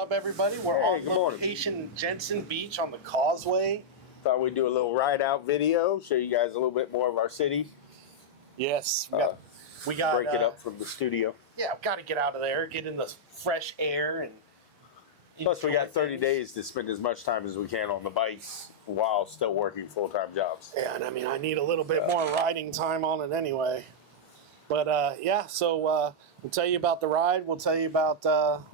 up, everybody? We're on location Jensen Beach on the causeway. Thought we'd do a little ride out video, show you guys a little bit more of our city. Yes, we got break it up from the studio. Yeah, got to get out of there, get in the fresh air, and plus we got 30 days to spend as much time as we can on the bikes while still working full-time jobs. Yeah, and I mean, I need a little bit more riding time on it anyway. But yeah, so we'll tell you about the ride. We'll tell you about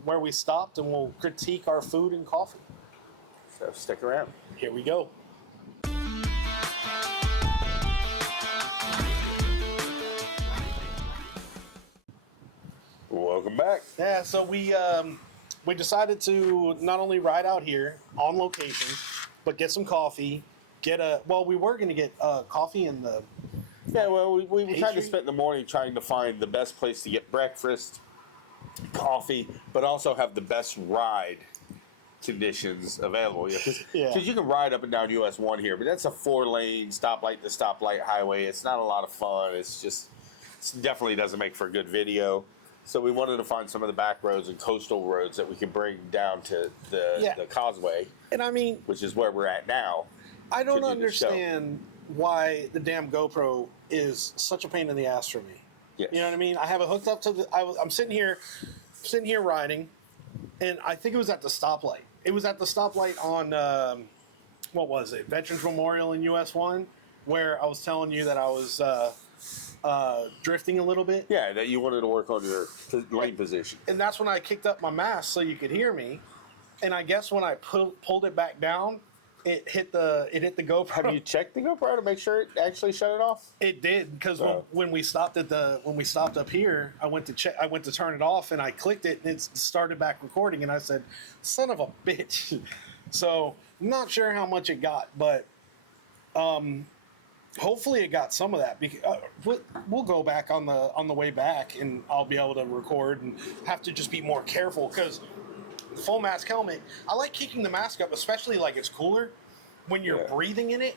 where we stopped, and we'll critique our food and coffee. So stick around. Here we go. Welcome back. Yeah, so we decided to not only ride out here on location, but get some coffee. We were going to get coffee in the... Yeah, well, we tried to spend the morning trying to find the best place to get breakfast, coffee, but also have the best ride conditions available. Because you can ride up and down US 1 here, but that's a 4-lane stoplight to stoplight highway. It's not a lot of fun. It definitely doesn't make for a good video. So we wanted to find some of the back roads and coastal roads that we could bring down to the causeway. And I mean, which is where we're at now. I don't understand why the damn GoPro is such a pain in the ass for me. Yes. You know what I mean? I have it hooked up to I'm sitting here riding, and I think it was at the stoplight. It was at the stoplight on what was it? Veterans Memorial in US 1, where I was telling you that I was drifting a little bit. Yeah, that you wanted to work on your lane position. And that's when I kicked up my mask so you could hear me. And I guess when I pulled it back down, it hit the GoPro. Have you checked the GoPro to make sure it actually shut it off? It did, because when we stopped up here, I went to turn it off, and I clicked it, and it started back recording, and I said, "Son of a bitch!" So I'm not sure how much it got, but hopefully it got some of that. Because we'll go back on the way back, and I'll be able to record and have to just be more careful because. Full mask helmet. I like keeping the mask up, especially like it's cooler. When you're breathing in it,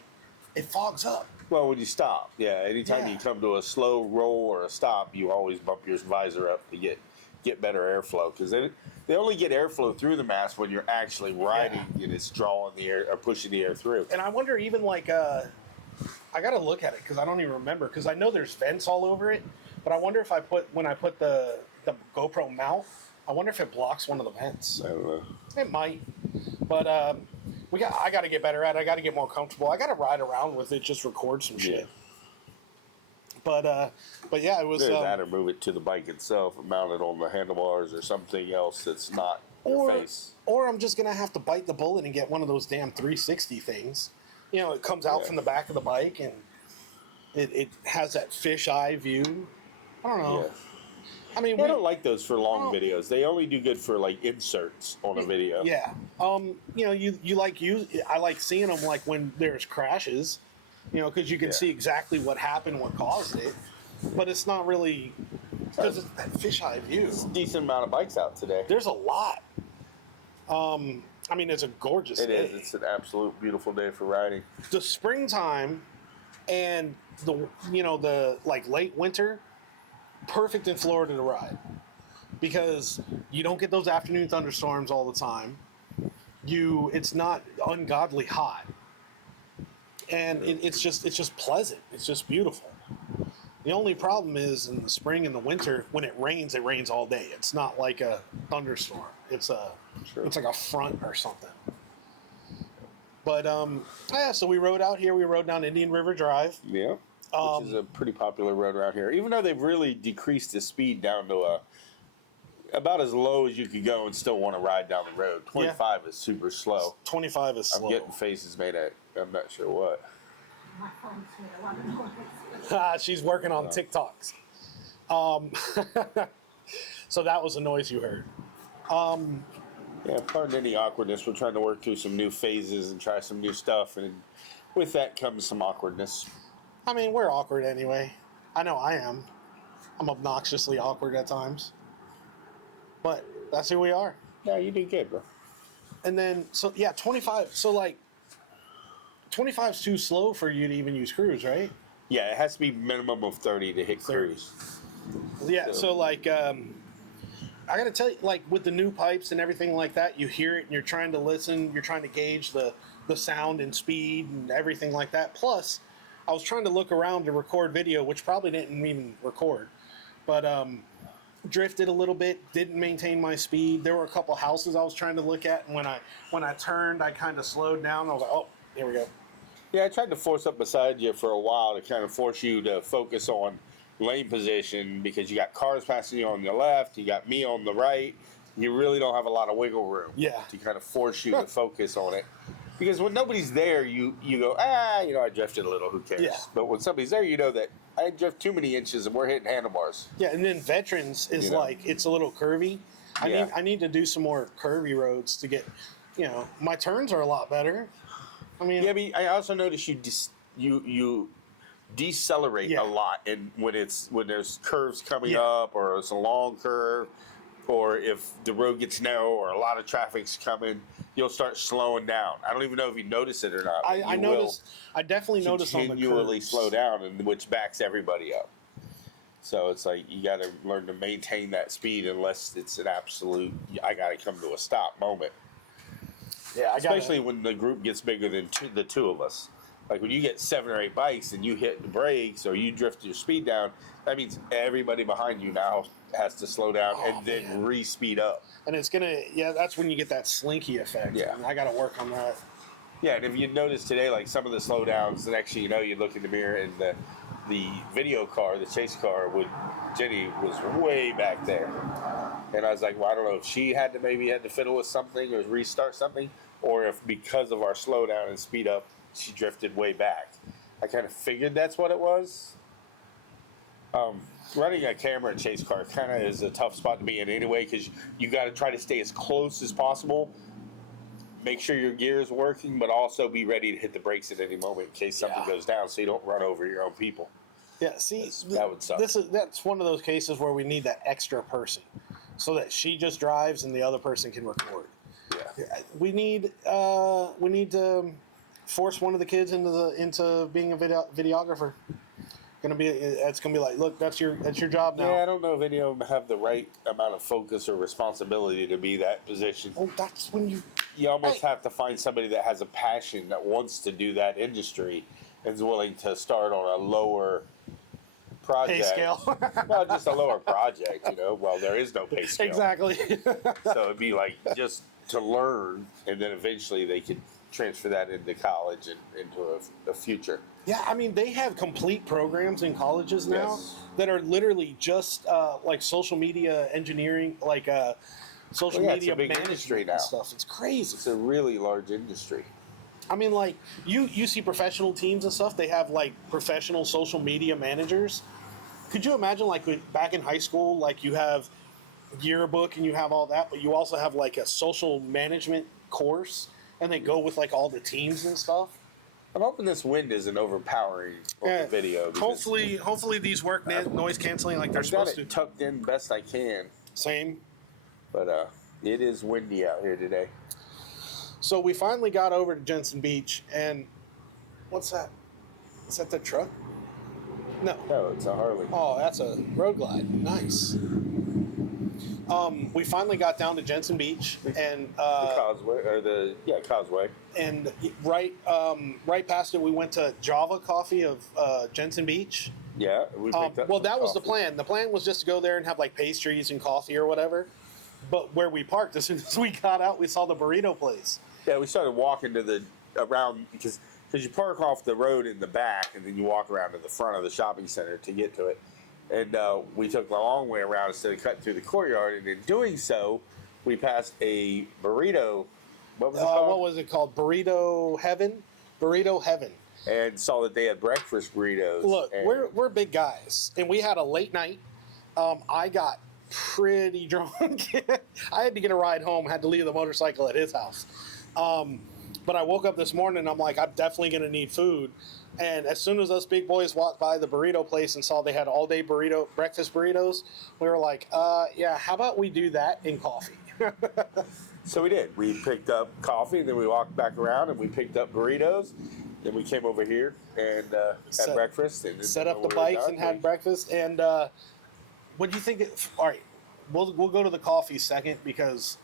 it fogs up. Well, when you stop, anytime you come to a slow roll or a stop, you always bump your visor up to get better airflow, because they only get airflow through the mask when you're actually riding and it's drawing the air or pushing the air through. And I wonder, even like I got to look at it because I don't even remember, because I know there's vents all over it, but I wonder if when I put the GoPro mount, I wonder if it blocks one of the vents. I don't know. It might, but I got to get better at it. I got to get more comfortable. I got to ride around with it, just record some shit. But yeah, it was. That or move it to the bike itself, or mount it on the handlebars or something else that's not your face. Or I'm just gonna have to bite the bullet and get one of those damn 360 things. You know, it comes out from the back of the bike and it has that fisheye view. I don't know. Yeah. I mean, I don't like those for long videos. They only do good for like inserts on a video. Yeah. You know, I like seeing them like when there's crashes, you know, because you can see exactly what happened, what caused it. But it's not really because it's that fisheye view. There's a decent amount of bikes out today. There's a lot. I mean, it's a gorgeous day. It is. It's an absolute beautiful day for riding. The springtime and the late winter. Perfect in Florida to ride because you don't get those afternoon thunderstorms all the time. It's not ungodly hot, and it's just pleasant. It's just beautiful. The only problem is in the spring and the winter when it rains all day. It's not like a thunderstorm. It's like a front or something. But so we rode out here. We rode down Indian River Drive. Yeah. Which is a pretty popular road around here. Even though they've really decreased the speed down to about as low as you could go and still want to ride down the road. 25 is super slow. 25 is slow. I'm getting faces made at I'm not sure what. My phone's made a lot of noise. She's working on TikToks. So that was the noise you heard. Pardon any awkwardness. We're trying to work through some new phases and try some new stuff, and with that comes some awkwardness. I mean, we're awkward anyway. I know I am. I'm obnoxiously awkward at times. But that's who we are. Yeah, you did good, bro. And then, 25. So, 25 is too slow for you to even use cruise, right? Yeah, it has to be minimum of 30 to hit 30. Cruise. Yeah, so I gotta tell you, like with the new pipes and everything like that, you hear it and you're trying to listen, you're trying to gauge the sound and speed and everything like that. Plus, I was trying to look around to record video, which probably didn't even record, but drifted a little bit, didn't maintain my speed. There were a couple houses I was trying to look at, and when I turned, I kind of slowed down. I was like, oh, here we go. Yeah, I tried to force up beside you for a while to kind of force you to focus on lane position because you got cars passing you on the left, you got me on the right. You really don't have a lot of wiggle room to kind of force you to focus on it. Because when nobody's there, you go, I drifted a little, who cares? Yeah. But when somebody's there, you know that I drift too many inches and we're hitting handlebars. Yeah, and then Veterans is like, it's a little curvy. I need to do some more curvy roads to get, my turns are a lot better. I mean, I also noticed you decelerate a lot, and when there's curves coming up, or it's a long curve, or if the road gets narrow, or a lot of traffic's coming, you'll start slowing down. I don't even know if you notice it or not. I noticed. I definitely noticed on the curves. Continually slow down, and which backs everybody up. So it's like you got to learn to maintain that speed, unless it's an absolute I got to come to a stop moment. Yeah, especially when the group gets bigger than the two of us. Like when you get 7 or 8 bikes and you hit the brakes or you drift your speed down, that means everybody behind you now has to slow down and then re-speed up. And it's that's when you get that slinky effect. Yeah. I got to work on that. Yeah, and if you notice today, like some of the slowdowns, the next thing you know, you look in the mirror and the video car, the chase car with Jenny was way back there. And I was like, well, I don't know if she had to fiddle with something or restart something, or if because of our slowdown and speed up, she drifted way back. I kind of figured that's what it was. Running a camera and chase car kind of is a tough spot to be in anyway, because you got to try to stay as close as possible, make sure your gear is working, but also be ready to hit the brakes at any moment in case something goes down, so you don't run over your own people. Yeah, see, that would suck. That's one of those cases where we need that extra person, so that she just drives and the other person can record. Yeah, we need to force one of the kids into being a videographer. It's gonna be like, look, that's your job now. Yeah, I don't know if any of them have the right amount of focus or responsibility to be that position. Oh, that's when you almost have to find somebody that has a passion, that wants to do that industry, and is willing to start on a lower project. Pay scale. Well, just a lower project, Well, there is no pay scale. Exactly. So it'd be like just to learn, and then eventually they could transfer that into college and into a future. Yeah, I mean, they have complete programs in colleges now that are literally just like social media engineering, like social media management now. And stuff. It's crazy. It's a really large industry. I mean, like, you see professional teams and stuff, they have, like, professional social media managers. Could you imagine, like, back in high school, like, you have yearbook and you have all that, but you also have, like, a social management course, and they go with, like, all the teams and stuff? I'm hoping this wind isn't overpowering on the video. Hopefully these work noise canceling like they're supposed to. I've got it tucked in best I can. Same. But it is windy out here today. So we finally got over to Jensen Beach, and what's that? Is that the truck? No. No, it's a Harley. Oh, that's a road glide. Nice. We finally got down to Jensen Beach, and the causeway, or causeway. And right past it, we went to Java Coffee of Jensen Beach. Yeah, we picked up. Well, that was the plan. The plan was just to go there and have like pastries and coffee or whatever. But where we parked, as soon as we got out, we saw the burrito place. Yeah, we started walking to around because you park off the road in the back, and then you walk around to the front of the shopping center to get to it. And we took the long way around instead of cutting through the courtyard. And in doing so, we passed a burrito. What was it called? What was it called? Burrito Heaven? Burrito Heaven. And saw that they had breakfast burritos. Look, we're big guys, and we had a late night. I got pretty drunk. I had to get a ride home. Had to leave the motorcycle at his house. But I woke up this morning, and I'm like, I'm definitely going to need food. And as soon as us big boys walked by the burrito place and saw they had all-day breakfast burritos, we were like, yeah, how about we do that in coffee? So we did. We picked up coffee, and then we walked back around, and we picked up burritos. Then we came over here and had breakfast. And set up the bikes and had breakfast. And what do you think? All right, we'll go to the coffee second because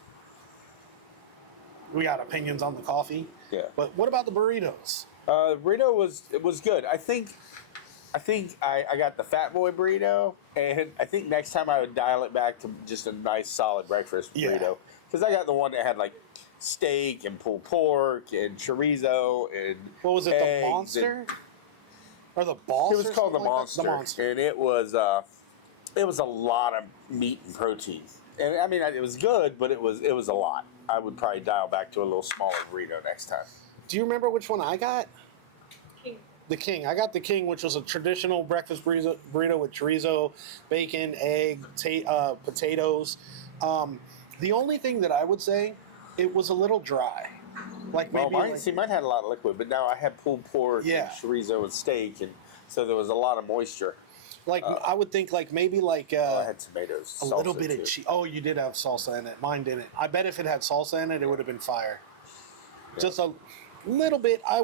we got opinions on the coffee. Yeah. But what about the burritos? Burrito was good. I think I got the Fat Boy burrito, and I think next time I would dial it back to just a nice solid breakfast burrito, because I got the one that had like steak and pulled pork and chorizo and what was it, the Monster or the Boss? It was called the like Monster. The Monster, and it was a lot of meat and protein. And I mean, it was good, but it was a lot. I would probably dial back to a little smaller burrito next time. Do you remember which one I got? King. The King. I got the King, which was a traditional breakfast burrito with chorizo, bacon, egg, potatoes. The only thing that I would say, it was a little dry. Like maybe mine had a lot of liquid, but now I had pulled pork and chorizo and steak, and so there was a lot of moisture. Like I would think, like maybe like I had tomatoes, a little bit of cheese. Oh, you did have salsa in it. Mine didn't. I bet if it had salsa in it, it would have been fire. Yeah. Just a little bit. I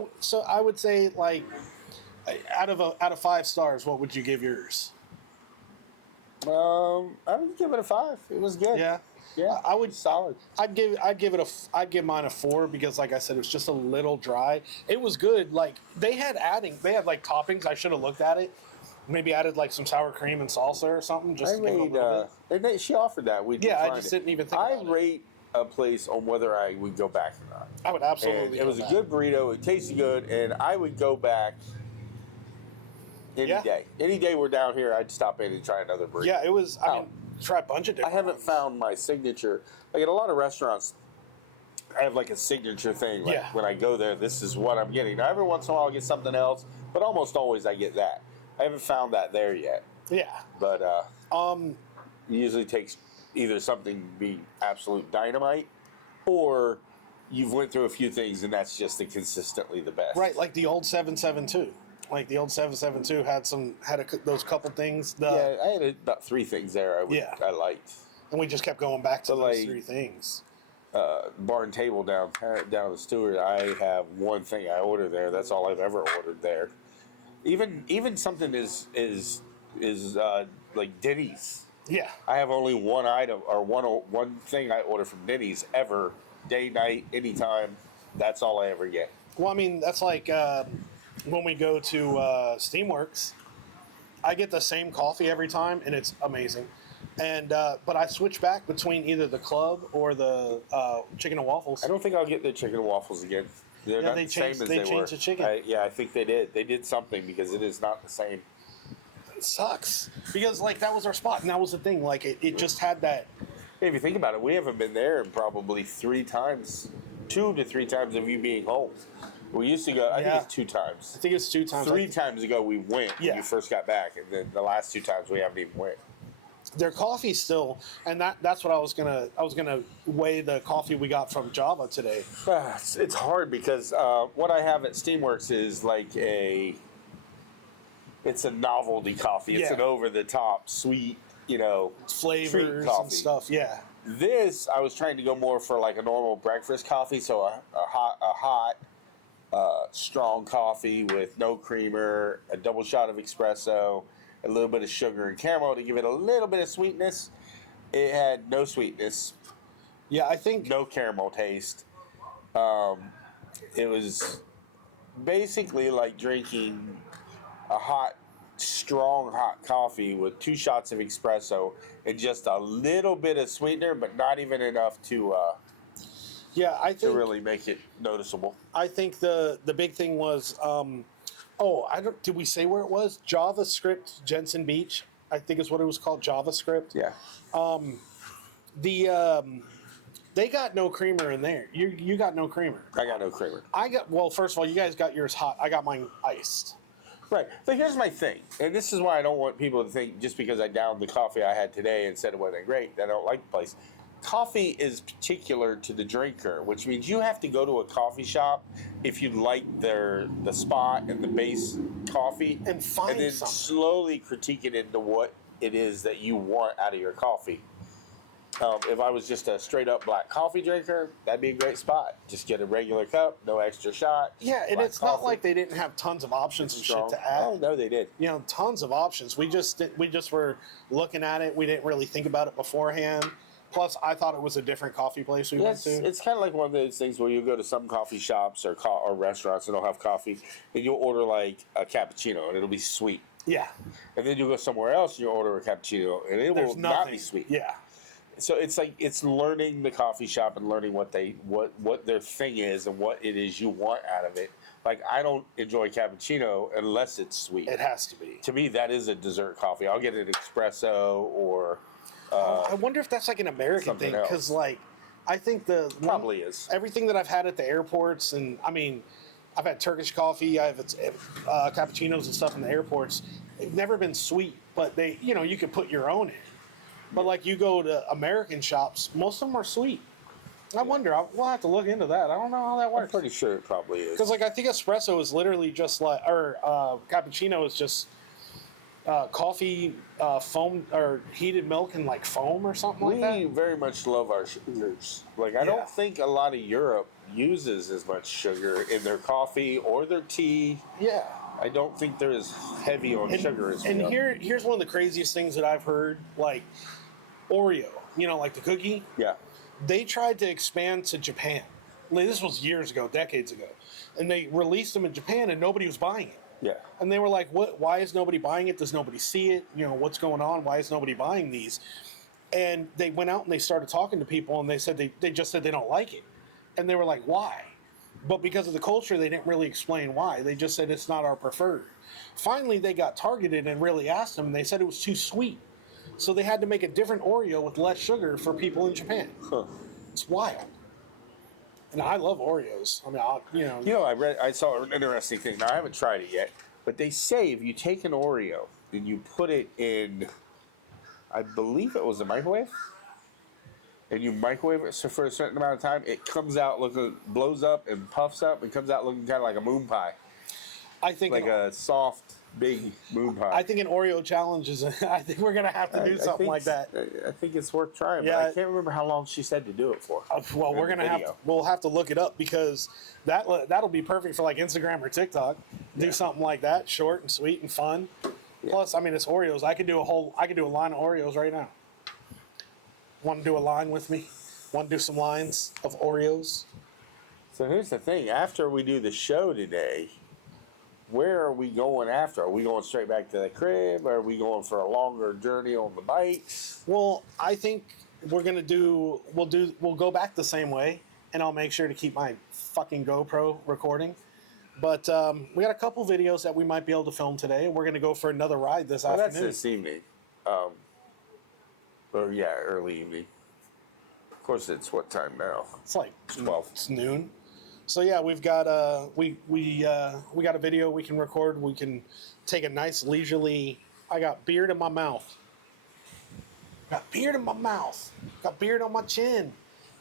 would say like out of 5 stars, what would you give yours? I would give it a 5. It was good. Yeah. Yeah, I would solid. I'd give mine a 4 because, like I said, it was just a little dry. It was good. Like they had like toppings. I should have looked at it. Maybe added like some sour cream and salsa or something. Just to give it a little bit. She offered that. We I just didn't even think. I rate a place on whether I would go back or not. I would absolutely. And it was a good burrito. It tasted good, and I would go back any day. Any day we're down here, I'd stop in and try another burrito. Yeah, it was. I mean, try a bunch of different. I haven't found my signature. Like at a lot of restaurants, I have like a signature thing. Like when I go there, this is what I'm getting. Now every once in a while I'll get something else, but almost always I get that. I haven't found that there yet. Yeah. But it usually takes either something be absolute dynamite, or you've went through a few things and that's just consistently the best. Right, like the old 772. Like the old 772 had those couple things. I had about 3 things there I liked. And we just kept going back to those 3 things. Bar and table down the Stewart, I have one thing I order there. That's all I've ever ordered there. Even something is like Denny's. Yeah. I have only one item or one thing I order from Denny's ever, day, night, anytime. That's all I ever get. Well, I mean, that's like when we go to Steamworks, I get the same coffee every time, and it's amazing. And but I switch back between either the club or the chicken and waffles. I don't think I'll get the chicken and waffles again. They're not the same as they were. They changed the chicken. I think they did. They did something because it is not the same. It sucks because like that was our spot, and that was the thing. Like it just had that. If you think about it, we haven't been there in probably 3 times, 2 to 3 times of you being home. We used to go. I think it's 2 times. I think it's 2 times. 3 times ago we went when you first got back, and then the last 2 times we haven't even went. Their coffee still, and that's what I was gonna weigh the coffee we got from Java today. It's hard because what I have at Steamworks is like it's a novelty coffee. It's an over the top sweet, flavors and stuff. Yeah. This I was trying to go more for like a normal breakfast coffee, so a hot, strong coffee with no creamer, a double shot of espresso, a little bit of sugar and caramel to give it a little bit of sweetness. It had no sweetness. Yeah, I think no caramel taste. It was basically like drinking a strong hot coffee with 2 shots of espresso and just a little bit of sweetener, but not even enough to to really make it noticeable. I think the big thing was did we say where it was? Java Script Jensen Beach, I think is what it was called, Java Script. Yeah. They got no creamer in there. You got no creamer. I got no creamer. First of all, you guys got yours hot. I got mine iced. Right. But here's my thing, and this is why I don't want people to think just because I downed the coffee I had today and said it wasn't great, that I don't like the place. Coffee is particular to the drinker, which means you have to go to a coffee shop if you like the spot and the base coffee, and find then something. Slowly critique it into what it is that you want out of your coffee. If I was just a straight up black coffee drinker, that'd be a great spot. Just get a regular cup, no extra shot. Yeah, and it's not like they didn't have tons of options and shit to add. Oh no, they did. You know, tons of options. We just were looking at it. We didn't really think about it beforehand. Plus, I thought it was a different coffee place we went to. It's kind of like one of those things where you go to some coffee shops or restaurants that don't have coffee, and you'll order like a cappuccino, and it'll be sweet. Yeah. And then you go somewhere else, and you order a cappuccino, and it will not be sweet. Yeah. So it's like it's learning the coffee shop and learning what their thing is and what it is you want out of it. Like, I don't enjoy cappuccino unless it's sweet. It has to be. To me, that is a dessert coffee. I'll get an espresso or. I wonder if that's like an American thing, because like I think probably is everything that I've had at the airports, and I mean, I've had Turkish coffee, I've cappuccinos and stuff in the airports. They've never been sweet, but they, you know, you could put your own in. But like you go to American shops, most of them are sweet. I wonder. We'll have to look into that. I don't know how that works. I'm pretty sure it probably is. Because like I think espresso is literally just like, or cappuccino is just coffee, foam, or heated milk and like foam or something like that. We very much love our sugars. Like, I don't think a lot of Europe uses as much sugar in their coffee or their tea. Yeah. I don't think they're as heavy on sugar as we are. Here's one of the craziest things that I've heard, like Oreo, you know, like the cookie. Yeah. They tried to expand to Japan. Like, this was years ago, decades ago. And they released them in Japan and nobody was buying it. Yeah. And they were like, "What? Why is nobody buying it? Does nobody see it? You know, what's going on? Why is nobody buying these?" And they went out and they started talking to people, and they said they just said they don't like it. And they were like, "Why?" But because of the culture, they didn't really explain why. They just said it's not our preferred. Finally, they got targeted and really asked them, and they said it was too sweet. So they had to make a different Oreo with less sugar for people in Japan. Huh. It's wild. And I love Oreos. I mean, I saw an interesting thing. Now, I haven't tried it yet, but they say if you take an Oreo and you put it in, I believe it was a microwave, and you microwave it for a certain amount of time, it comes out blows up and puffs up and comes out looking kind of like a moon pie. I think like a soft, big moon pie. I think an Oreo challenge is. I think we're gonna have to do something like that. I think it's worth trying. Yeah, but I can't remember how long she said to do it for. Well, we'll have to look it up, because that'll be perfect for like Instagram or TikTok. Do something like that, short and sweet and fun. Yeah. Plus, I mean, it's Oreos. I could do a line of Oreos right now. Want to do a line with me? Want to do some lines of Oreos? So here's the thing. After we do the show today, where are we going after? Are we going straight back to the crib? Are we going for a longer journey on the bikes? Well, I think we'll go back the same way, and I'll make sure to keep my fucking GoPro recording. But we got a couple videos that we might be able to film today. We're going to go for another ride this afternoon. That's this evening. Early evening. Of course, it's what time now? It's like 12. It's noon. So yeah, we've got we got a video we can record. We can take a nice leisurely. I got beard in my mouth. Got beard in my mouth. Got beard on my chin.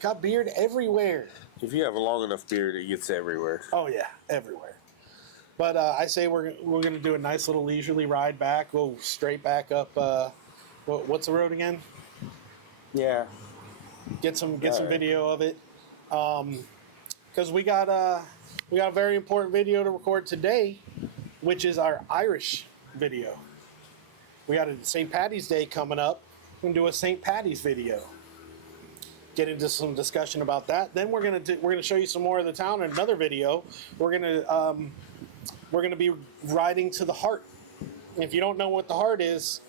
Got beard everywhere. If you have a long enough beard, it gets everywhere. Oh yeah, everywhere. But I say we're gonna do a nice little leisurely ride back. Go straight back up. What's the road again? Yeah. Get some video of it. Because we got a very important video to record today, which is our Irish video. We got a St. Paddy's Day coming up. We're gonna do a St. Paddy's video. Get into some discussion about that. Then we're gonna show you some more of the town in another video. We're gonna be riding to the Heart. And if you don't know what the Heart is,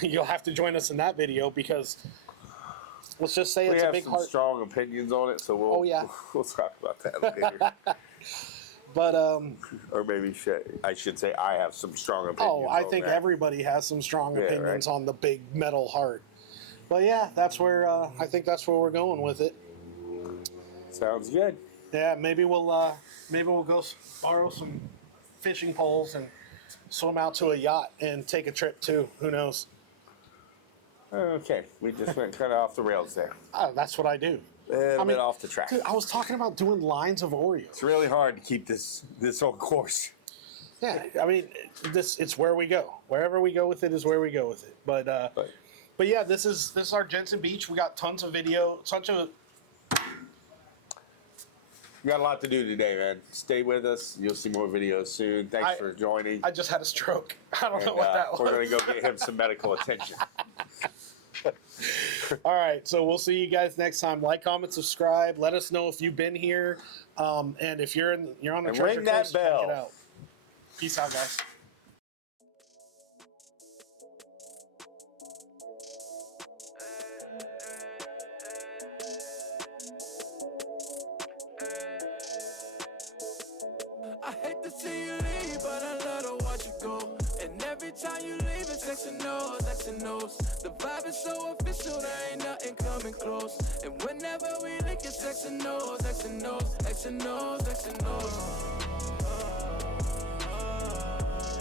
you'll have to join us in that video, because let's just say it's a big heart. We have some strong opinions on it, so we'll talk about that later. But or maybe I should say I have some strong opinions. I think everybody has some strong opinions on the big metal heart. But yeah, that's where I think that's where we're going with it. Sounds good. Yeah, maybe we'll go borrow some fishing poles and swim out to a yacht and take a trip too. Who knows? Okay, we just went kind of off the rails there. That's what I do. A bit off the track. Dude, I was talking about doing lines of Oreos. It's really hard to keep this on course. Yeah, I mean, it's where we go. Wherever we go with it is where we go with it. But But yeah, this is our Jensen Beach. We got tons of video, We got a lot to do today, man. Stay with us. You'll see more videos soon. Thanks for joining. I just had a stroke. I don't know what that was. We're going to go get him some medical attention. All right, so we'll see you guys next time. Like, comment, subscribe. Let us know if you've been here, and if you're on the Treasure ring that Coast, check bell. it out. Peace out, guys. I hate to see you leave, but I love to watch you go. And every time you leave, it's X and O's, X and O's. The vibe is so official, there ain't nothing coming close. And whenever we link, it's X and O's, X and O's, X and O's, X and O's.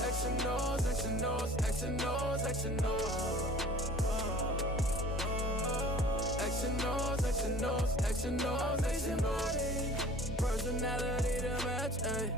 X and O's, X and O's, X and O's, X and O's. X and O's, X and O's, X and O's, X and O's. Personality to match, ayy.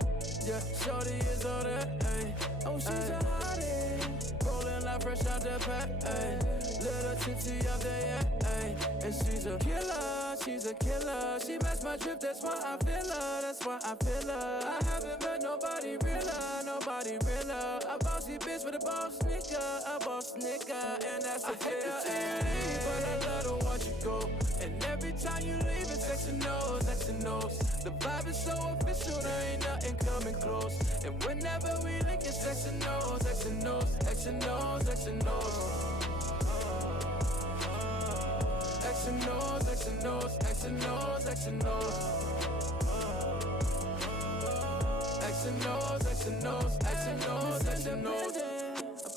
Yeah, shorty is on that, ayy. Oh, she's a hottie. Rolling like fresh out the pack, ayy. Little tipsy out there, yeah, ayy. And she's a killer, she's a killer. She matched my trip, that's why I feel her, that's why I feel her. I haven't met nobody realer, nobody realer. A bossy bitch with a boss nigga, and that's a fair. I hate to see you leave, but I love to watch you go. And every time you leave, it's X and O's, X and O's. The vibe is so official, there ain't nothing coming close. And whenever we link, it's X and O's, X and O's, X and O's, X and O's. X and O's, X and O's, X and O's, X and O's. X and O's, X and O's, X and O's, X and O's.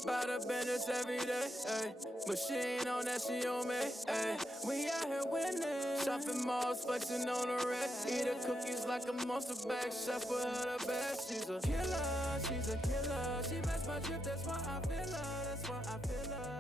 About her business every day, ayy. But she ain't on that, she on me, ayy. We out here winning. Shopping malls, flexing on the red. Eat her cookies like a monster bag. Chef for her the best. She's a killer, she's a killer. She matched my trip, that's why I feel her, that's why I feel her.